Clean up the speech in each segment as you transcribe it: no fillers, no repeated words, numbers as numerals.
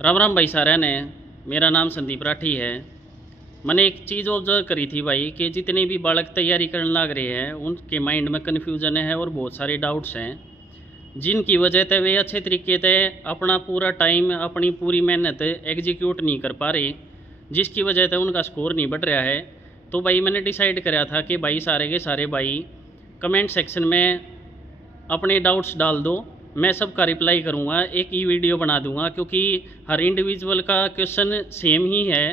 राम राम भाई सारा ने। मेरा नाम संदीप राठी है। मैंने एक चीज़ ऑब्जर्व करी थी भाई कि जितने भी बालक तैयारी करने लग रहे हैं उनके माइंड में कन्फ्यूज़न है और बहुत सारे डाउट्स हैं, जिनकी वजह से वे अच्छे तरीके से अपना पूरा टाइम अपनी पूरी मेहनत एग्जीक्यूट नहीं कर पा रहे, जिसकी वजह से उनका स्कोर नहीं बढ़ रहा है। तो भाई मैंने डिसाइड करा था कि भाई सारे के सारे भाई कमेंट सेक्शन में अपने डाउट्स डाल दो, मैं सबका रिप्लाई करूँगा, एक ही वीडियो बना दूँगा, क्योंकि हर इंडिविजुअल का क्वेश्चन सेम ही है।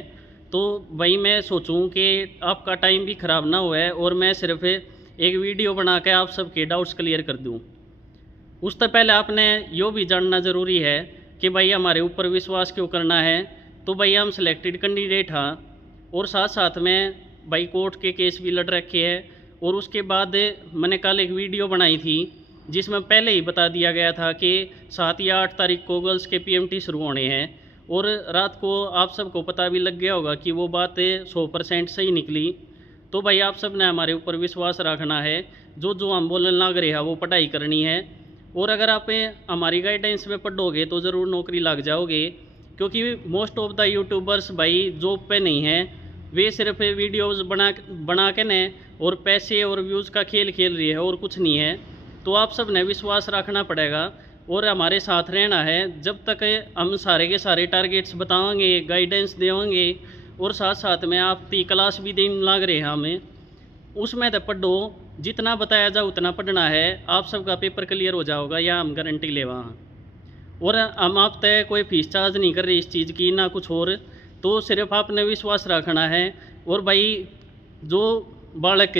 तो भाई मैं सोचूं कि आपका टाइम भी ख़राब ना हुआ और मैं सिर्फ एक वीडियो बना के आप सबके डाउट्स क्लियर कर दूं। उससे पहले आपने यो भी जानना ज़रूरी है कि भाई हमारे ऊपर विश्वास क्यों करना है। तो भाई हम सिलेक्टेड कैंडिडेट हाँ, और साथ साथ में भाई कोर्ट के केस भी लड़ रखे हैं। और उसके बाद मैंने कल एक वीडियो बनाई थी जिसमें पहले ही बता दिया गया था कि 7 या 8 तारीख को गर्ल्स के पीएमटी शुरू होने हैं, और रात को आप सबको पता भी लग गया होगा कि वो बात 100% सही निकली। तो भाई आप सब ने हमारे ऊपर विश्वास रखना है, जो जो हम बोलने लग रहे हैं वो पढ़ाई करनी है। और अगर आप हमारी गाइडेंस में पढ़ोगे तो ज़रूर नौकरी लग जाओगे, क्योंकि मोस्ट ऑफ द यूट्यूबर्स भाई जॉब पे नहीं हैं, वे सिर्फ वीडियोज़ बना के ने और पैसे और व्यूज़ का खेल खेल रही है और कुछ नहीं है। तो आप सब ने विश्वास रखना पड़ेगा और हमारे साथ रहना है। जब तक हम सारे के सारे टारगेट्स बताएंगे, गाइडेंस देंगे, और साथ साथ में आप क्लास भी देने लग रहे हैं हमें, उसमें तो पढ़ो, जितना बताया जाए उतना पढ़ना है, आप सबका पेपर क्लियर हो जाओगा, या हम गारंटी ले वहाँ। और हम आप तय कोई फीस चार्ज नहीं कर रहे इस चीज़ की ना कुछ और, तो सिर्फ आपने विश्वास रखना है। और भाई जो बालक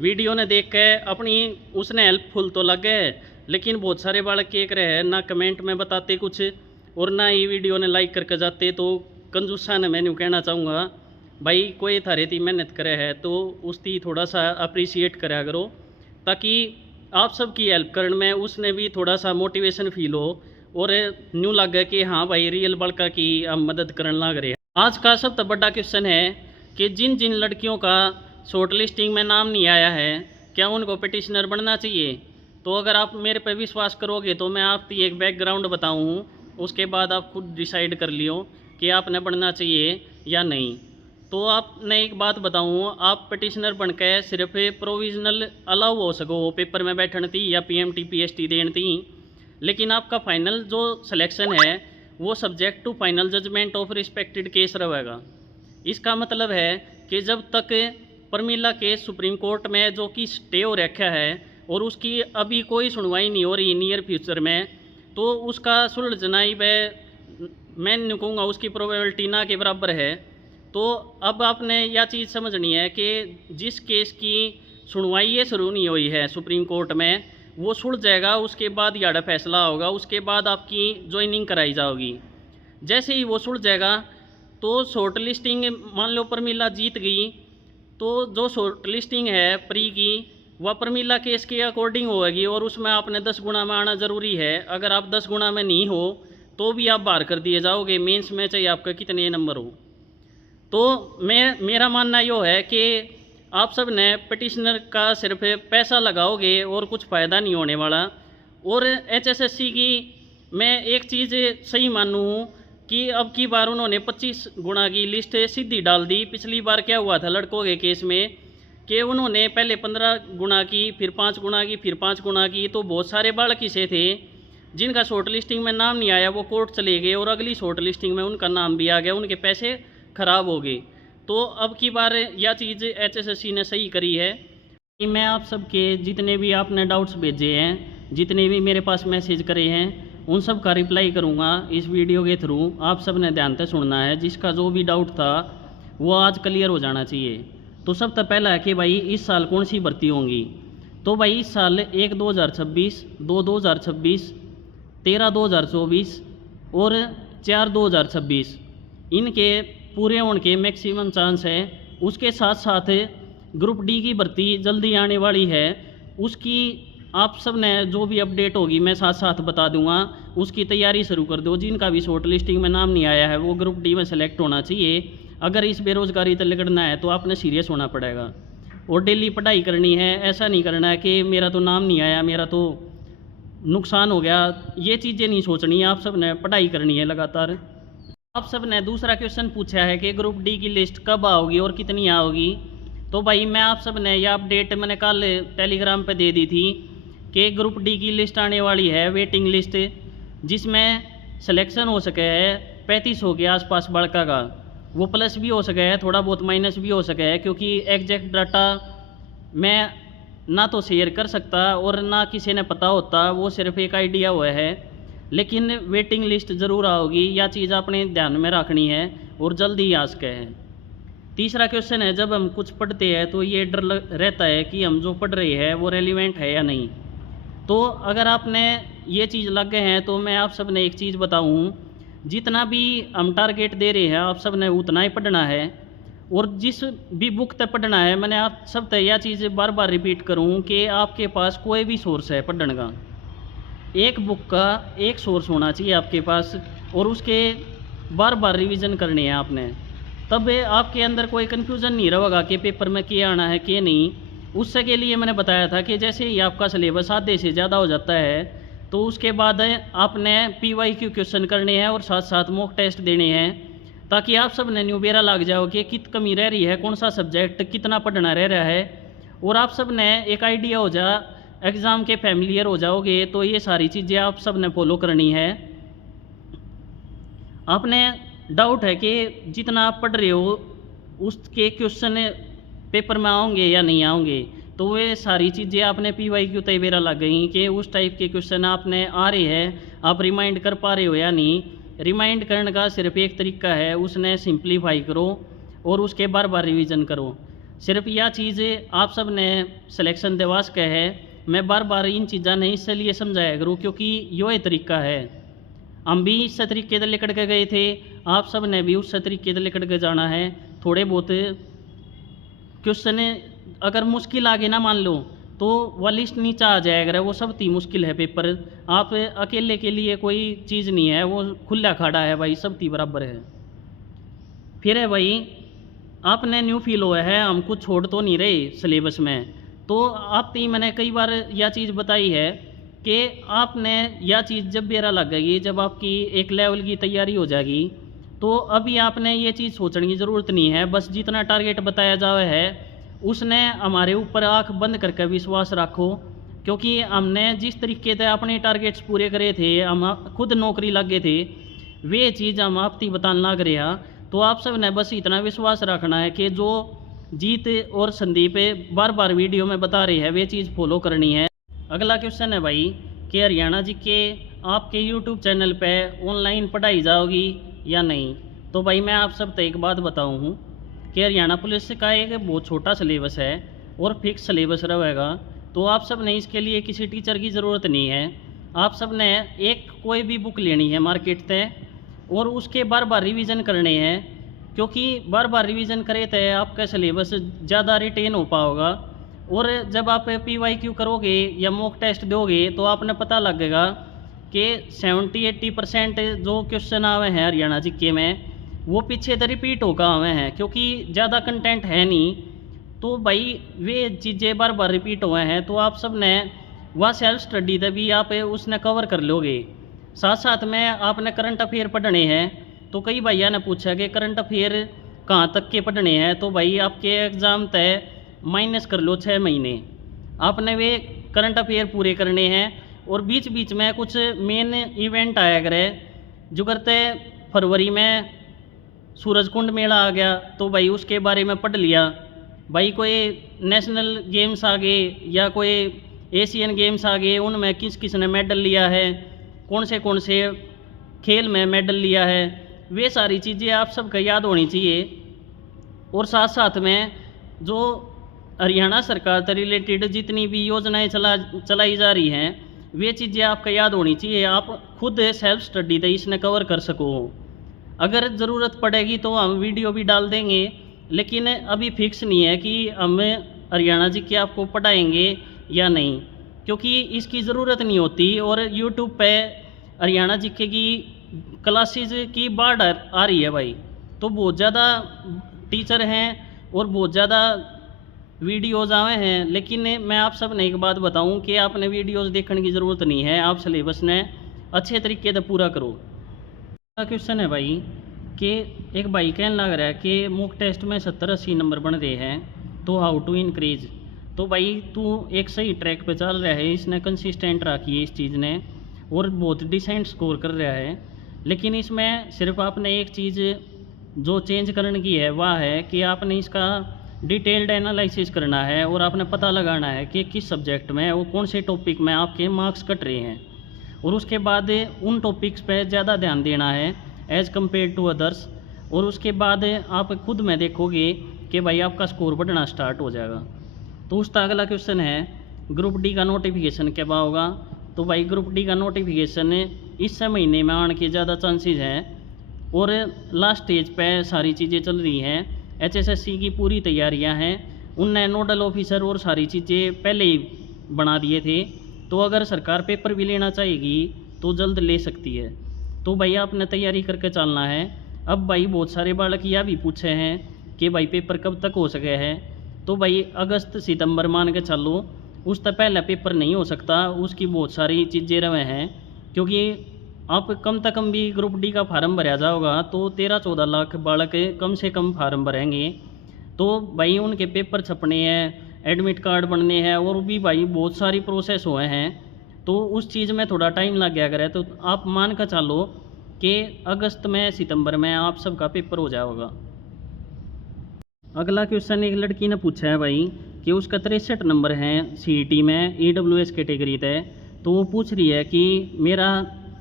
वीडियो ने देख के अपनी उसने हेल्पफुल तो लगे है, लेकिन बहुत सारे बालक के रहे हैं ना कमेंट में बताते कुछ और ना ही वीडियो ने लाइक करके जाते। तो कंजूसा ने मैंने कहना चाहूँगा भाई कोई थारे थी मेहनत करे है तो उसकी थोड़ा सा अप्रिशिएट करा करो, ताकि आप सबकी हेल्प करने में उसने भी थोड़ा सा मोटिवेशन फील हो और न्यू लगे कि हाँ भाई रियल बड़का की हम मदद करने लग रहे हैं। आज का सबसे बड़ा क्वेश्चन है कि जिन जिन लड़कियों का शॉर्ट लिस्टिंग में नाम नहीं आया है, क्या उनको पिटिशनर बनना चाहिए? तो अगर आप मेरे पे विश्वास करोगे तो मैं आपकी एक बैकग्राउंड बताऊँ, उसके बाद आप खुद डिसाइड कर लियो कि आपने बनना चाहिए या नहीं। तो आपने एक बात बताऊँ, आप पिटिशनर बन के सिर्फ प्रोविजनल अलाउ हो सको पेपर में बैठने थी या पीएमटी पीएसटी देने थी, लेकिन आपका फाइनल जो सिलेक्शन है वो subject to final judgement of respected case रहेगा। इसका मतलब है कि जब तक प्रमिला केस सुप्रीम कोर्ट में जो कि स्टे हो रखा है और उसकी अभी कोई सुनवाई नहीं हो रही नियर फ्यूचर में, तो उसका सुलझना ही मैं नहीं कहूँगा उसकी प्रोबेबिलिटी ना के बराबर है। तो अब आपने यह चीज़ समझनी है कि जिस केस की सुनवाई ये शुरू नहीं हुई है सुप्रीम कोर्ट में, वो सुलझ जाएगा, उसके बाद याडा फैसला होगा, उसके बाद आपकी ज्वाइनिंग कराई जाएगी। जैसे ही वो सुलझ जाएगा तो शॉर्ट लिस्टिंग मान लो प्रमिला जीत गई, तो जो शॉर्ट लिस्टिंग है प्री की वह प्रमिला केस के अकॉर्डिंग होगी और उसमें आपने 10 गुना में आना ज़रूरी है। अगर आप 10 गुना में नहीं हो तो भी आप बाहर कर दिए जाओगे, मेंस में चाहे आपका कितने नंबर हो। तो मेरा मानना यो है कि आप सब ने पिटिशनर का सिर्फ पैसा लगाओगे और कुछ फ़ायदा नहीं होने वाला। और एचएसएससी की मैं एक चीज़ सही मानूँ कि अब की बार उन्होंने 25 गुना की लिस्ट सीधी डाल दी। पिछली बार क्या हुआ था लड़कों के केस में कि उन्होंने पहले 15 गुना की, फिर 5 गुना की, फिर 5 गुना की। तो बहुत सारे बालक ऐसे थे जिनका शॉर्ट लिस्टिंग में नाम नहीं आया, वो कोर्ट चले गए और अगली शॉर्ट लिस्टिंग में उनका नाम भी आ गया, उनके पैसे खराब हो गए। तो अब की बार यह चीज़ एचएसएससी ने सही करी है। मैं आप सबके जितने भी आपने डाउट्स भेजे हैं, जितने भी मेरे पास मैसेज करे हैं, उन सब का रिप्लाई करूँगा इस वीडियो के थ्रू। आप सब ने ध्यान से सुनना है, जिसका जो भी डाउट था वो आज क्लियर हो जाना चाहिए। तो सबसे पहला है कि भाई इस साल कौन सी भर्ती होंगी? तो भाई इस साल 1 2026, 2 2026, 13 2024 और 4 2026 इनके पूरे होने के मैक्सिमम चांस है। उसके साथ साथ ग्रुप डी की भर्ती जल्दी आने वाली है, उसकी आप सब ने जो भी अपडेट होगी मैं साथ साथ बता दूंगा, उसकी तैयारी शुरू कर दो। जिनका भी शॉर्ट लिस्टिंग में नाम नहीं आया है वो ग्रुप डी में सेलेक्ट होना चाहिए। अगर इस बेरोज़गारी से लगना है तो आपने सीरियस होना पड़ेगा और डेली पढ़ाई करनी है। ऐसा नहीं करना है कि मेरा तो नाम नहीं आया, मेरा तो नुकसान हो गया, ये चीज़ें नहीं सोचनी है। आप सब ने पढ़ाई करनी है लगातार। आप सब ने दूसरा क्वेश्चन पूछा है कि ग्रुप डी की लिस्ट कब आओगी और कितनी आओगी। तो भाई मैं आप सब ने यह अपडेट मैंने कल टेलीग्राम पे दे दी थी कि ग्रुप डी की लिस्ट आने वाली है, वेटिंग लिस्ट, जिसमें सिलेक्शन हो सके है 3500 के आसपास बड़का का। वो प्लस भी हो सके है, थोड़ा बहुत माइनस भी हो सके है, क्योंकि एग्जैक्ट डाटा मैं ना तो शेयर कर सकता और ना किसी ने पता होता, वो सिर्फ एक आइडिया हुआ है। लेकिन वेटिंग लिस्ट ज़रूर आओगी, यह चीज़ अपने ध्यान में रखनी है और जल्दी ही आ सके है। तीसरा क्वेश्चन है, जब हम कुछ पढ़ते हैं तो ये डर रहता है कि हम जो पढ़ रहे हैं वो रेलिवेंट है या नहीं। तो अगर आपने ये चीज़ लग गए हैं तो मैं आप सब ने एक चीज़ बताऊं, जितना भी हम टारगेट दे रहे हैं आप सब ने उतना ही पढ़ना है, और जिस भी बुक तक पढ़ना है मैंने आप सब तक यह चीज़ बार बार रिपीट करूं कि आपके पास कोई भी सोर्स है पढ़ने का, एक बुक का एक सोर्स होना चाहिए आपके पास, और उसके बार बार रिवीजन करनी है आपने। तब आपके अंदर कोई कन्फ्यूज़न नहीं रहेगा कि पेपर में क्या आना है क्या नहीं। उससे के लिए मैंने बताया था कि जैसे ही आपका सिलेबस आधे से ज़्यादा हो जाता है तो उसके बाद आपने PYQ क्वेश्चन करने हैं और साथ साथ मॉक टेस्ट देने हैं, ताकि आप सब ने न्यूबेरा लग जाओ कि कित कमी रह रही है, कौन सा सब्जेक्ट कितना पढ़ना रह रहा है, और आप सब ने एक आइडिया हो जा, एग्ज़ाम के फैमिलियर हो जाओगे। तो ये सारी चीज़ें आप सब ने फॉलो करनी है। आपने डाउट है कि जितना आप पढ़ रहे हो उसके क्वेश्चन पेपर में आओगे या नहीं आओगे, तो वे सारी चीज़ें आपने PYQ तैयार लग गई कि उस टाइप के क्वेश्चन आपने आ रहे हैं, आप रिमाइंड कर पा रहे हो या नहीं। रिमाइंड करने का सिर्फ एक तरीका है, उसने सिंप्लीफाई करो और उसके बार बार रिवीजन करो। सिर्फ यह चीज़ आप सब ने सिलेक्शन दिवस का है, मैं बार बार इन चीज़ा नहीं इसलिए समझाया करूँ क्योंकि यो ही तरीका है। हम भी इस तरीके से लिकड़ के गए थे, आप सब ने भी उस तरीके से लिकड़ के जाना है। थोड़े बहुत क्वेश्चन अगर मुश्किल आगे ना मान लो तो वह लिस्ट नीचे आ जाएगा, वो सब थी मुश्किल है पेपर। आप अकेले के लिए कोई चीज़ नहीं है, वो खुला खड़ा है भाई, सब थी बराबर है। फिर है भाई आपने न्यू फील हुआ है, हम कुछ छोड़ तो नहीं रहे सिलेबस में। तो आप ही मैंने कई बार यह चीज़ बताई है कि आपने यह चीज़ जब बेरा लग गई, जब आपकी एक लेवल की तैयारी हो जाएगी, तो अभी आपने ये चीज़ सोचने की ज़रूरत नहीं है। बस जितना टारगेट बताया जावे है उसने हमारे ऊपर आँख बंद करके विश्वास रखो, क्योंकि हमने जिस तरीके से अपने टारगेट्स पूरे करे थे, हम खुद नौकरी लग गए थे, वे चीज़ हम आप ती बताने लग रहे हैं। तो आप सब ने बस इतना विश्वास रखना है कि जो जीत और संदीप बार बार वीडियो में बता रहे हैं वे चीज़ फॉलो करनी है। अगला क्वेश्चन है भाई कि हरियाणा जी के आपके यूट्यूब चैनल पे ऑनलाइन पढ़ाई जाओगी या नहीं। तो भाई मैं आप सब तक एक बात बताऊँ हूँ कि हरियाणा पुलिस का एक बहुत छोटा सिलेबस है और फिक्स सिलेबस रहेगा, तो आप सब ने इसके लिए किसी टीचर की ज़रूरत नहीं है। आप सब ने एक कोई भी बुक लेनी है मार्केट से और उसके बार बार रिवीजन करने हैं, क्योंकि बार बार रिवीजन करे तो आपका सिलेबस ज़्यादा रिटेन हो पाओगा। और जब आप PYQ करोगे या मॉक टेस्ट दोगे तो आपने पता लगेगा कि 70-80% जो क्वेश्चन आए हैं हरियाणा जीके में वो पीछे तो रिपीट होकर आए हैं, क्योंकि ज़्यादा कंटेंट है नहीं। तो भाई वे चीज़ें बार बार रिपीट हुए हैं, तो आप सब ने वह सेल्फ स्टडी से भी आप उसने कवर कर लोगे। साथ साथ में आपने करंट अफेयर पढ़ने हैं। तो कई भैया ने पूछा कि करंट अफेयर कहाँ तक के पढ़ने हैं। तो भाई आपके एग्ज़ाम तय माइनस कर लो 6 महीने, आपने वे करंट अफेयर पूरे करने हैं। और बीच बीच में कुछ मेन इवेंट आया करे, जो करते फरवरी में सूरजकुंड मेला आ गया, तो भाई उसके बारे में पढ़ लिया। भाई कोई नेशनल गेम्स आ गए या कोई एशियन गेम्स आ गए, उनमें किस किस ने मेडल लिया है, कौन से खेल में मेडल लिया है, वे सारी चीज़ें आप सबको याद होनी चाहिए। और साथ साथ में जो हरियाणा सरकार से रिलेटेड जितनी भी योजनाएं चलाई जा रही हैं वे चीज़ें आपको याद होनी चाहिए। आप खुद सेल्फ स्टडी से इसने कवर कर सको। अगर ज़रूरत पड़ेगी तो हम वीडियो भी डाल देंगे, लेकिन अभी फिक्स नहीं है कि हम हरियाणा जी के आपको पढ़ाएंगे या नहीं, क्योंकि इसकी ज़रूरत नहीं होती। और यूट्यूब पे हरियाणा जी के की क्लासेस की बाढ़ आ रही है भाई, तो बहुत ज़्यादा टीचर हैं और बहुत ज़्यादा वीडियोज़ आए हैं। लेकिन मैं आप सब ने एक बात बताऊं कि आपने वीडियोज़ देखने की ज़रूरत नहीं है, आप सिलेबस ने अच्छे तरीके से पूरा करो। क्वेश्चन है भाई कि एक भाई कहने लग रहा है कि मूक टेस्ट में 70-80 नंबर बन रहे हैं, तो हाउ टू इंक्रीज। तो भाई तू एक सही ट्रैक पे चल रहा है, इसने कंसिस्टेंट रखी है इस चीज़ ने और बहुत डिसेंट स्कोर कर रहा है। लेकिन इसमें सिर्फ आपने एक चीज़ जो चेंज करने की है वह है कि आपने इसका डिटेल्ड एनालिसिस करना है और आपने पता लगाना है कि किस सब्जेक्ट में और कौन से टॉपिक में आपके मार्क्स कट रहे हैं, और उसके बाद उन टॉपिक्स पे ज़्यादा ध्यान देना है एज़ कम्पेयर टू अदर्स। और उसके बाद आप खुद में देखोगे कि भाई आपका स्कोर बढ़ना स्टार्ट हो जाएगा। तो उसका अगला क्वेश्चन है ग्रुप डी का नोटिफिकेशन कब होगा। तो भाई ग्रुप डी का नोटिफिकेशन इस महीने में आने के ज़्यादा चांसेस हैं और लास्ट स्टेज पे सारी चीज़ें चल रही हैं। एचएसएससी की पूरी तैयारियां हैं, उनने नोडल ऑफिसर और सारी चीज़ें पहले ही बना दिए थे। तो अगर सरकार पेपर भी लेना चाहेगी तो जल्द ले सकती है। तो भाई आपने तैयारी करके चलना है। अब भाई बहुत सारे बालक यह भी पूछे हैं कि भाई पेपर कब तक हो सके है। तो भाई अगस्त सितंबर मान के चलो, उस तक पहले पेपर नहीं हो सकता, उसकी बहुत सारी चीज़ें रहे हैं। क्योंकि आप कम से कम भी ग्रुप डी का फार्म भरा जाओगा तो 13-14 लाख बालक कम से कम फार्म भरेंगे। तो भाई उनके पेपर छपने हैं, एडमिट कार्ड बनने हैं और भी भाई बहुत सारी प्रोसेस हुए हैं। तो उस चीज़ में थोड़ा टाइम लग गया करे। तो आप मान कर चलो कि अगस्त में सितंबर में आप सबका पेपर हो जाएगा। अगला क्वेश्चन एक लड़की ने पूछा है भाई कि उसका 63 नंबर हैं सीईटी में ईडब्ल्यूएस कैटेगरी थे। तो वो पूछ रही है कि मेरा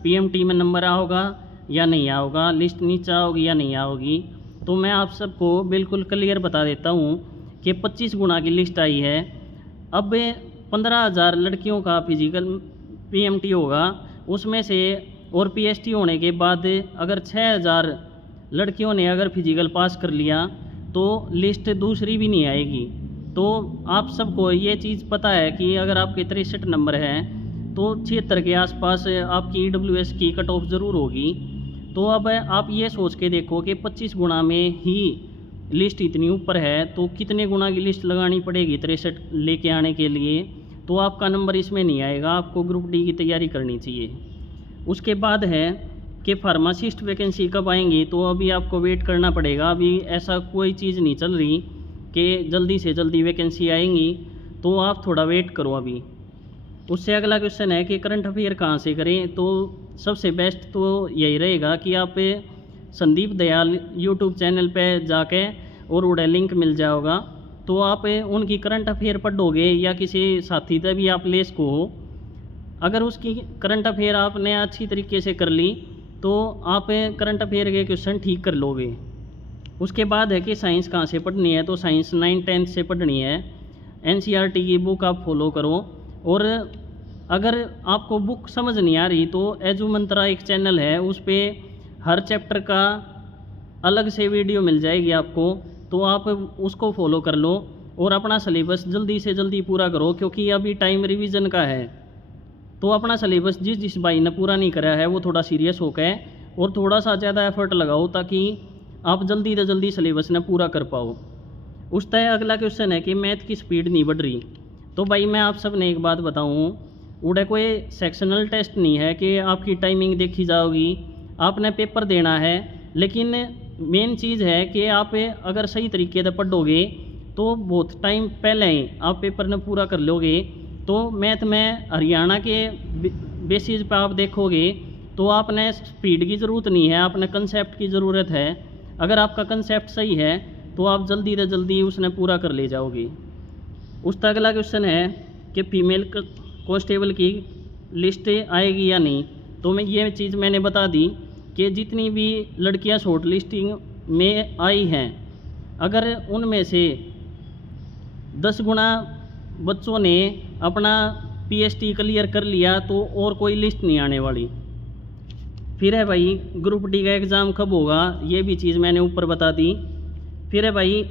पीएमटी में नंबर आओगा या नहीं आओगा, लिस्ट नीचे आओगी या नहीं आओगी। तो मैं आप सबको बिल्कुल क्लियर बता देता हूँ कि 25 गुना की लिस्ट आई है। अब 15,000 लड़कियों का फिजिकल पीएमटी होगा, उसमें से और पीएसटी होने के बाद अगर 6,000 लड़कियों ने अगर फिजिकल पास कर लिया तो लिस्ट दूसरी भी नहीं आएगी। तो आप सबको ये चीज़ पता है कि अगर आपके 63 नंबर हैं तो 76 के आसपास आपकी ईडब्ल्यूएस की कट ऑफ ज़रूर होगी। तो अब आप ये सोच के देखो कि 25 गुना में ही लिस्ट इतनी ऊपर है तो कितने गुना की लिस्ट लगानी पड़ेगी 63 लेके आने के लिए। तो आपका नंबर इसमें नहीं आएगा, आपको ग्रुप डी की तैयारी करनी चाहिए। उसके बाद है कि फार्मासिस्ट वैकेंसी कब आएंगी। तो अभी आपको वेट करना पड़ेगा, अभी ऐसा कोई चीज़ नहीं चल रही कि जल्दी से जल्दी वैकेंसी आएंगी। तो आप थोड़ा वेट करो अभी। उससे अगला क्वेश्चन है कि करंट अफेयर कहाँ से करें। तो सबसे बेस्ट तो यही रहेगा कि आप संदीप दयाल यूट्यूब चैनल पे जाके और उड़ा लिंक मिल जाएगा, तो आप उनकी करंट अफेयर पढ़ोगे या किसी साथी से भी आप ले सको। अगर उसकी करंट अफेयर आपने अच्छी तरीके से कर ली तो आप करंट अफेयर के क्वेश्चन ठीक कर लोगे। उसके बाद है कि साइंस कहाँ से पढ़नी है। तो साइंस 9-10 से पढ़नी है। एनसीईआरटी की बुक आप फॉलो करो। और अगर आपको बुक समझ नहीं आ रही तो एजू मंत्रा एक चैनल है, उस पर हर चैप्टर का अलग से वीडियो मिल जाएगी आपको, तो आप उसको फॉलो कर लो और अपना सिलेबस जल्दी से जल्दी पूरा करो। क्योंकि अभी टाइम रिवीजन का है, तो अपना सिलेबस जिस भाई ने पूरा नहीं करा है वो थोड़ा सीरियस होकर और थोड़ा सा ज़्यादा एफर्ट लगाओ ताकि आप जल्दी से जल्दी सिलेबस ने पूरा कर पाओ। उस तय अगला क्वेश्चन है कि मैथ की स्पीड नहीं बढ़ रही। तो भाई मैं आप सब ने एक बात बताऊँ, उड़े कोई सेक्शनल टेस्ट नहीं है कि आपकी टाइमिंग देखी जाओगी, आपने पेपर देना है। लेकिन मेन चीज़ है कि आप अगर सही तरीके से पढ़ोगे तो बहुत टाइम पहले ही आप पेपर ने पूरा कर लोगे। तो मैथ में हरियाणा के बेसिस पर आप देखोगे तो आपने स्पीड की ज़रूरत नहीं है, आपने कंसेप्ट की ज़रूरत है। अगर आपका कंसेप्ट सही है तो आप जल्दी से जल्दी उसने पूरा कर ले जाओगे। उसका अगला क्वेश्चन है कि फीमेल कांस्टेबल की लिस्ट आएगी या नहीं। तो मैं ये चीज़ मैंने बता दी कि जितनी भी लड़कियां शॉर्ट लिस्टिंग में आई हैं, अगर उनमें से 10 गुना बच्चों ने अपना पीएसटी क्लियर कर लिया तो और कोई लिस्ट नहीं आने वाली। फिर है भाई ग्रुप डी का एग्ज़ाम कब होगा, ये भी चीज़ मैंने ऊपर बता दी। फिर है भाई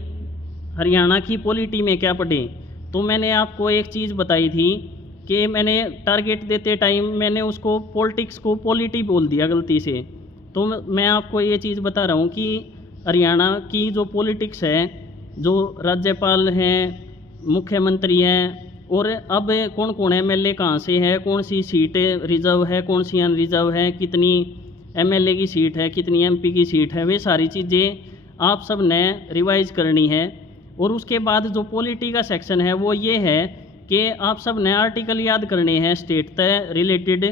हरियाणा की पॉलिटी में क्या पढ़े। तो मैंने आपको एक चीज़ बताई थी कि मैंने टारगेट देते टाइम मैंने उसको पॉलिटिक्स को पॉलिटी बोल दिया गलती से। तो मैं आपको ये चीज़ बता रहा हूँ कि हरियाणा की जो पॉलिटिक्स है, जो राज्यपाल हैं, मुख्यमंत्री हैं, और अब कौन कौन एमएलए कहाँ से है, कौन सी सीटें रिजर्व है, कौन सी अनरिजर्व है, कितनी एमएलए की सीट है, कितनी एमपी की सीट है, वे सारी चीज़ें आप सब ने रिवाइज करनी है। और उसके बाद जो पॉलिटी का सेक्शन है वो ये है कि आप सब ने आर्टिकल याद करने हैं स्टेट से रिलेटेड,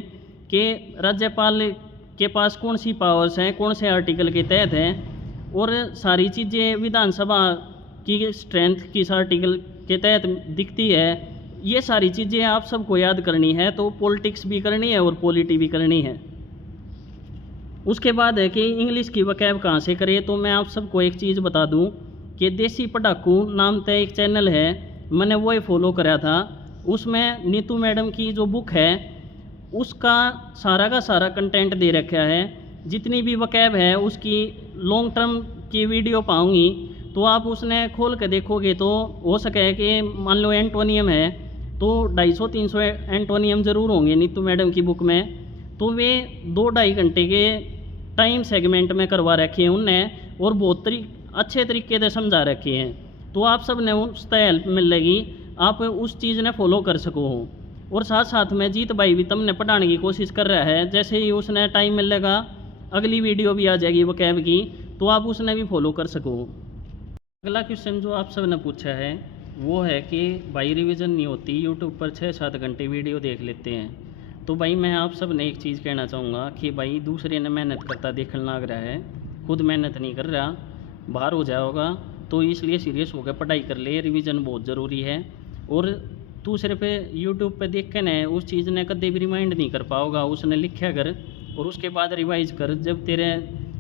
कि राज्यपाल के पास कौन सी पावर्स हैं, कौन से आर्टिकल के तहत हैं, और सारी चीज़ें विधानसभा की स्ट्रेंथ किस आर्टिकल के तहत दिखती है। ये सारी चीज़ें आप सबको याद करनी है, तो पॉलिटिक्स भी करनी है और पॉलिटी भी करनी है। उसके बाद है कि इंग्लिश की वकैब कहाँ से करें, तो मैं आप सबको एक चीज़ बता दूं कि देसी पढ़ाकू नाम का एक चैनल है, मैंने वो ही फॉलो करा था। उसमें नीतू मैडम की जो बुक है उसका सारा का सारा कंटेंट दे रखा है। जितनी भी वकैब है उसकी लॉन्ग टर्म की वीडियो पाऊंगी, तो आप उसने खोल के देखोगे तो हो सके कि मान लो एंटोनियम है तो 250-300 एंटोनियम ज़रूर होंगे नीतू मैडम की बुक में। तो वे 2-2.5 घंटे के टाइम सेगमेंट में करवा रखे हैं उनने, और बहुत अच्छे तरीके से समझा रखे हैं। तो आप सब ने उससे हेल्प मिलेगी, आप उस चीज़ ने फॉलो कर सको हो। और साथ साथ में जीत भाई भी तुमने पढ़ाने की कोशिश कर रहा है, जैसे ही उसने टाइम मिलेगा अगली वीडियो भी आ जाएगी वकैब की, तो आप उसने भी फॉलो कर सको। अगला क्वेश्चन जो आप सब ने पूछा है वो है कि भाई रिवीजन नहीं होती, यूट्यूब पर 6-7 घंटे वीडियो देख लेते हैं। तो भाई मैं आप सब ने एक चीज़ कहना चाहूँगा कि भाई दूसरे ने मेहनत करता देखने लग रहा है, खुद मेहनत नहीं कर रहा, बाहर हो जाओगा, तो इसलिए सीरियस होकर पढ़ाई कर ले, रिवीजन बहुत ज़रूरी है। और दूसरे पे यूट्यूब पे देख के न उस चीज़ ने कभी भी रिमाइंड नहीं कर पाओगा, उसने लिखा कर और उसके बाद रिवाइज कर, जब तेरे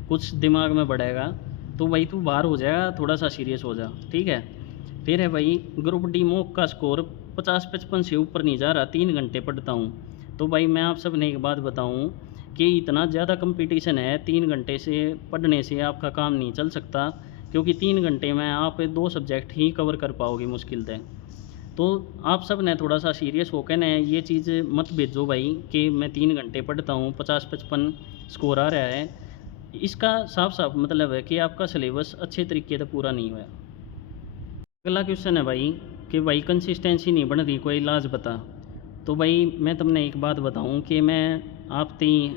कुछ दिमाग में बढ़ेगा तो भाई तू बाहर हो जाएगा, थोड़ा सा सीरियस हो जा, ठीक है। फिर है भाई ग्रुप डी मॉक का स्कोर 50-55 से ऊपर नहीं जा रहा, 3 घंटे पढ़ता हूँ। तो भाई मैं आप सब ने एक बात बताऊँ कि इतना ज़्यादा कंपटीशन है, 3 घंटे से पढ़ने से आपका काम नहीं चल सकता, क्योंकि 3 घंटे में आप 2 सब्जेक्ट ही कवर कर पाओगे मुश्किल से। तो आप सब ने थोड़ा सा सीरियस होकर न ये चीज़ मत भेजो भाई कि मैं 3 घंटे पढ़ता हूँ 50-55 स्कोर आ रहा है। इसका साफ साफ मतलब है कि आपका सिलेबस अच्छे तरीके से पूरा नहीं हुआ। अगला क्वेश्चन है भाई कि भाई कंसिस्टेंसी नहीं बन रही, कोई इलाज बता। तो भाई मैं तुमने एक बात बताऊं कि मैं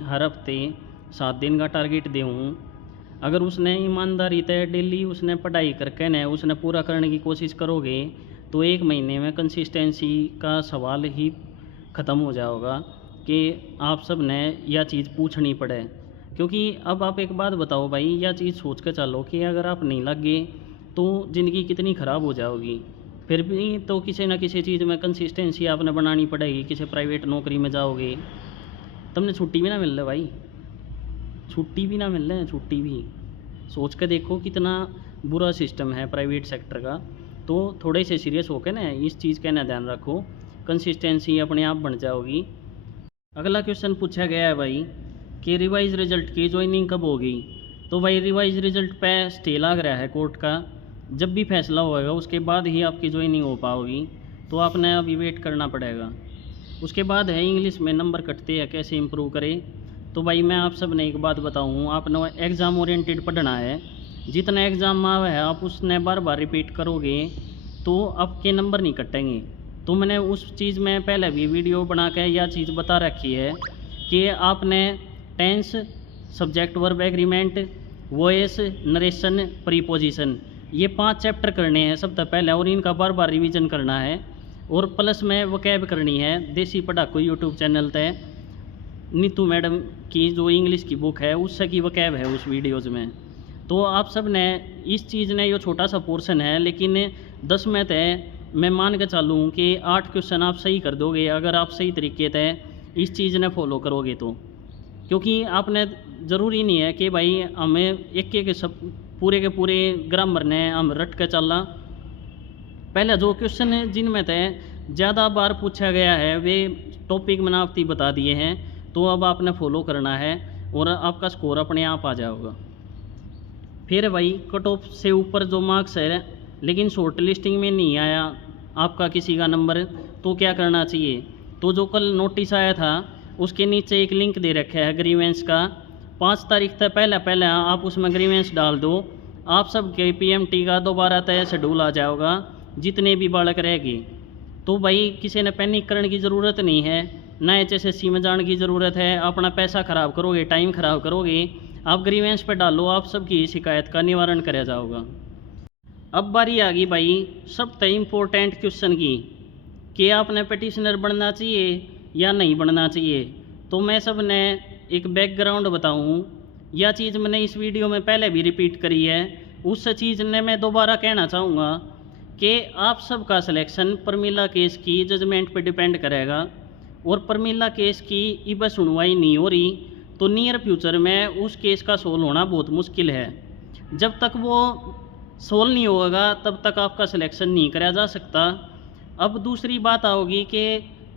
हर हफ्ते 7 दिन का टारगेट दूँ, अगर उसने ईमानदारी तय डेली उसने पढ़ाई करके न उसने पूरा करने की कोशिश करोगे तो 1 महीने में कंसिस्टेंसी का सवाल ही ख़त्म हो जाएगा कि आप सब ने यह चीज़ पूछनी पड़े। क्योंकि अब आप एक बात बताओ भाई, यह चीज़ सोच कर चलो कि अगर आप नहीं लगे तो ज़िंदगी कितनी ख़राब हो जाओगी। फिर भी तो किसी न किसी चीज़ में कंसिस्टेंसी आपने बनानी पड़ेगी। किसी प्राइवेट नौकरी में जाओगे, तुमने छुट्टी भी ना मिल रहा भाई, छुट्टी भी ना मिल रहा है, छुट्टी भी सोच कर देखो कितना बुरा सिस्टम है प्राइवेट सेक्टर का। तो थोड़े से सीरियस होकर ना इस चीज़ का ना ध्यान रखो, कंसिस्टेंसी अपने आप बन जाओगी। अगला क्वेश्चन पूछा गया है भाई कि रिवाइज रिजल्ट की ज्वाइनिंग कब होगी। तो भाई रिवाइज रिजल्ट पे स्टे लग रहा है कोर्ट का, जब भी फैसला होएगा उसके बाद ही आपकी ज्वाइनिंग हो पाओगी, तो आपने अभी वेट करना पड़ेगा। उसके बाद है इंग्लिश में नंबर कटते हैं, कैसे इम्प्रूव करें। तो भाई मैं आप सब ने एक बात बताऊँ, आपने एग्ज़ाम ओरिएंटेड पढ़ना है। जितना एग्ज़ाम आवा है आप उसने बार बार रिपीट करोगे तो आपके नंबर नहीं कटेंगे। तो मैंने उस चीज़ में पहले भी वीडियो बना के यह चीज़ बता रखी है कि आपने tense, subject verb agreement, voice, narration, preposition, ये 5 चैप्टर करने हैं सबसे पहले, और इनका बार बार रिवीजन करना है। और प्लस में वकैब करनी है देसी पढ़ाकू यूट्यूब चैनल पे, नीतू मैडम की जो इंग्लिश की बुक है उससे की वकैब है उस वीडियोज़ में। तो आप सब ने इस चीज़ ने ये छोटा सा पोर्शन है, लेकिन 10 में तय मैं मान के चालूँ कि 8 क्वेश्चन आप सही कर दोगे अगर आप सही तरीके से इस चीज़ ने फॉलो करोगे तो। क्योंकि आपने ज़रूरी नहीं है कि भाई हमें एक सब पूरे के पूरे ग्रामर ने हम रट के चलना। पहले जो क्वेश्चन है जिनमें तय ज़्यादा बार पूछा गया है वे टॉपिक मैंने आपकी बता दिए हैं, तो अब आपने फॉलो करना है और आपका स्कोर अपने आप आ जाएगा। फिर भाई कट ऑफ से ऊपर जो मार्क्स है लेकिन शॉर्ट लिस्टिंग में नहीं आया आपका किसी का नंबर, तो क्या करना चाहिए। तो जो कल नोटिस आया था उसके नीचे एक लिंक दे रखा है ग्रीवेंस का, 5 तारीख तक पहले आप उसमें ग्रीवेंस डाल दो, आप सब के पीएमटी का दोबारा तय शेड्यूल आ जाएगा जितने भी बालक रहेगी। तो भाई किसी ने पैनिक करने की ज़रूरत नहीं है, ना HSSC में जाने की ज़रूरत है। अपना पैसा ख़राब करोगे, टाइम ख़राब करोगे। आप ग्रीवेंस पे डालो, आप सबकी शिकायत का निवारण कराया जाएगा। अब बारी आ गई भाई सबसे इम्पोर्टेंट क्वेश्चन की कि आपने पिटिशनर बनना चाहिए या नहीं बनना चाहिए। तो मैं सब ने एक बैकग्राउंड बताऊं, यह चीज़ मैंने इस वीडियो में पहले भी रिपीट करी है, उस चीज़ ने मैं दोबारा कहना चाहूँगा कि आप सबका सिलेक्शन प्रमिला केस की जजमेंट पे डिपेंड करेगा। और प्रमिला केस की इब सुनवाई नहीं हो रही तो नियर फ्यूचर में उस केस का सोल्व होना बहुत मुश्किल है। जब तक वो सोल्व नहीं होगा तब तक आपका सिलेक्शन नहीं कराया जा सकता। अब दूसरी बात आओगी कि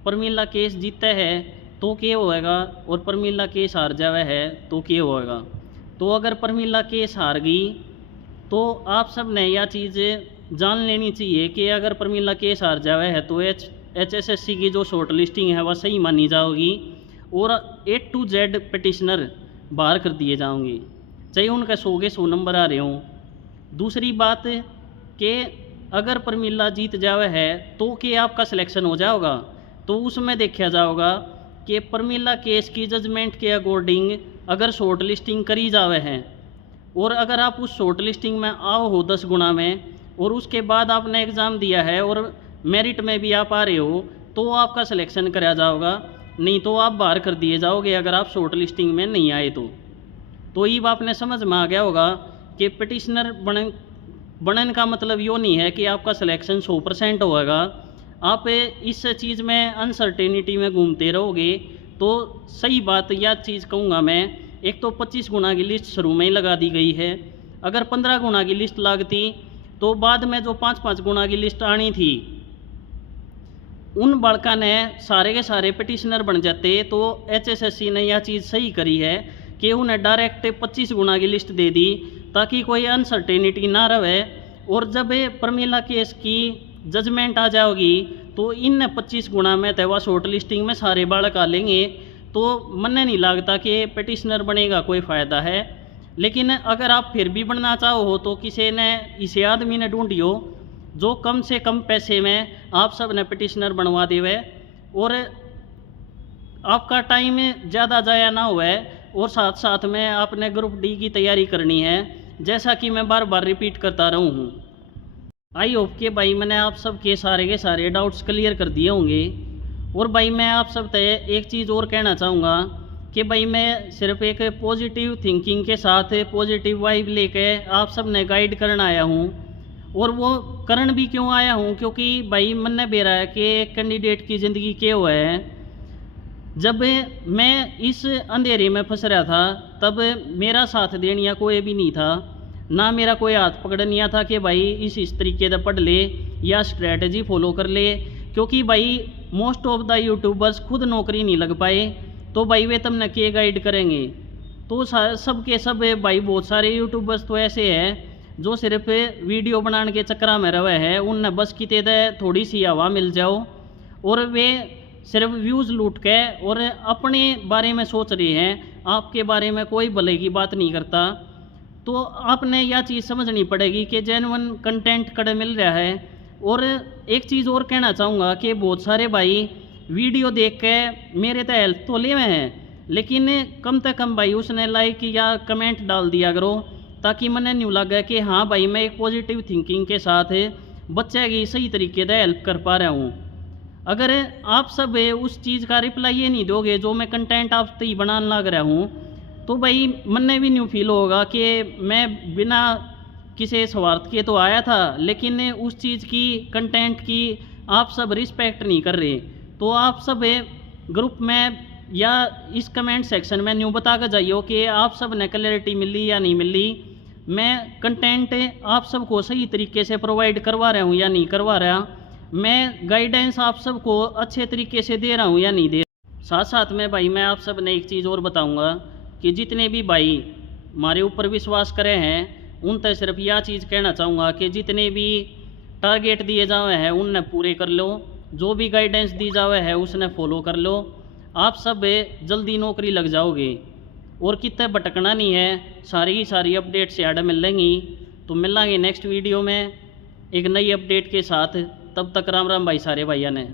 प्रमिला केस जीता है तो क्या होएगा और प्रमिला केस हार जावे है तो क्या होएगा। तो अगर प्रमिला केस हार गई तो आप सब ने यह चीज़ जान लेनी चाहिए कि अगर प्रमिला केस हार जावे है तो HSSC की जो शॉर्ट लिस्टिंग है वह सही मानी जाएगी और A to Z पिटिशनर बाहर कर दिए जाएंगे, चाहे उनका 100 के 100 नंबर आ रहे हों। दूसरी बात कि अगर प्रमिला जीत जावे है तो क्या आपका सिलेक्शन हो जाएगा, तो उसमें देखा जाएगा कि प्रमिला केस की जजमेंट के अकॉर्डिंग अगर शॉर्ट लिस्टिंग करी जावे है और अगर आप उस शॉर्ट लिस्टिंग में आओ हो 10 गुना में और उसके बाद आपने एग्ज़ाम दिया है और मेरिट में भी आप आ रहे हो तो आपका सिलेक्शन कराया जाएगा, नहीं तो आप बाहर कर दिए जाओगे अगर आप शॉर्ट लिस्टिंग में नहीं आए तो ये आपने समझ में आ गया होगा कि पिटिशनर बनने का मतलब यो नहीं है कि आपका सिलेक्शन 100% होगा। आप इस चीज़ में अनसर्टेनिटी में घूमते रहोगे तो सही बात यह चीज़ कहूँगा मैं, एक तो 25 गुना की लिस्ट शुरू में ही लगा दी गई है। अगर 15 गुना की लिस्ट लगती तो बाद में जो 5-5 गुना की लिस्ट आनी थी उन बालका ने सारे के सारे पिटिशनर बन जाते। तो HSSC ने यह चीज़ सही करी है कि उन्हें डायरेक्ट 25 गुना की लिस्ट दे दी ताकि कोई अनसर्टेनिटी ना रहे। और जब प्रमिला केस की जजमेंट आ जाएगी तो इन 25 गुना में तय शॉर्ट लिस्टिंग में सारे बालक आ लेंगे। तो मन नहीं लगता कि पिटिशनर बनेगा कोई फ़ायदा है। लेकिन अगर आप फिर भी बनना चाहो हो तो किसी ने इसे आदमी ने ढूंढियो जो कम से कम पैसे में आप सब ने पिटिशनर बनवा देवे और आपका टाइम ज़्यादा ज़ाया ना हुए और साथ साथ में आपने ग्रुप डी की तैयारी करनी है, जैसा कि मैं बार बार रिपीट करता रहूँ हूँ। आई होप कि भाई मैंने आप सब के सारे डाउट्स क्लियर कर दिए होंगे। और भाई मैं आप सब तय एक चीज़ और कहना चाहूँगा कि भाई मैं सिर्फ एक पॉजिटिव थिंकिंग के साथ पॉजिटिव वाइब लेके आप सब ने गाइड करना आया हूँ। और वो करण भी क्यों आया हूँ, क्योंकि भाई मन ने बेरा है कि एक कैंडिडेट की ज़िंदगी क्या हुआ है। जब मैं इस अंधेरे में फंस रहा था तब मेरा साथ देने कोई भी नहीं था, ना मेरा कोई हाथ पकड़निया था कि भाई इस तरीके से पढ़ ले या स्ट्रैटेजी फॉलो कर ले। क्योंकि भाई मोस्ट ऑफ द यूट्यूबर्स खुद नौकरी नहीं लग पाए तो भाई वे तुमने के गाइड करेंगे। तो सब के सब भाई बहुत सारे यूट्यूबर्स तो ऐसे हैं जो सिर्फ वीडियो बनाने के चक्कर में रहे हैं, उनने बस की तेज थोड़ी सी हवा मिल जाओ और वे सिर्फ व्यूज़ लूट के और अपने बारे में सोच रहे हैं, आपके बारे में कोई भले की बात नहीं करता। तो आपने यह चीज़ समझनी पड़ेगी कि जेन्युइन कंटेंट कड़े मिल रहा है। और एक चीज़ और कहना चाहूँगा कि बहुत सारे भाई वीडियो देख के मेरे तो हेल्प तो ले हैं, लेकिन कम से कम भाई उसने लाइक या कमेंट डाल दिया करो ताकि मैंने न्यू लगा कि हाँ भाई मैं एक पॉजिटिव थिंकिंग के साथ बच्चे की सही तरीके से हेल्प कर पा रहा हूँ। अगर आप सब उस चीज़ का रिप्लाई ये नहीं दोगे जो मैं कंटेंट आप तक बनाने लग रहा हूँ तो भाई मन ने भी न्यू फील होगा कि मैं बिना किसी स्वार्थ के तो आया था लेकिन उस चीज़ की कंटेंट की आप सब रिस्पेक्ट नहीं कर रहे। तो आप सब ग्रुप में या इस कमेंट सेक्शन में न्यू बता कर जाइयो कि आप सब ने क्लैरिटी मिली या नहीं मिली, मैं कंटेंट आप सबको सही तरीके से प्रोवाइड करवा रहा हूँ या नहीं करवा रहा, मैं गाइडेंस आप सबको अच्छे तरीके से दे रहा हूँ या नहीं दे रहा। साथ साथ में भाई मैं आप सब ने एक चीज़ और बताऊँगा कि जितने भी भाई हमारे ऊपर विश्वास करे हैं उन तक सिर्फ यह चीज़ कहना चाहूँगा कि जितने भी टारगेट दिए जाए हैं उनने पूरे कर लो, जो भी गाइडेंस दी जाए है उसने फॉलो कर लो, आप सब जल्दी नौकरी लग जाओगे और कितने भटकना नहीं है। सारी अपडेट से आडे मिल लेंगी। तो मिलेंगे नेक्स्ट वीडियो में एक नई अपडेट के साथ, तब तक राम राम भाई सारे भाइयों ने।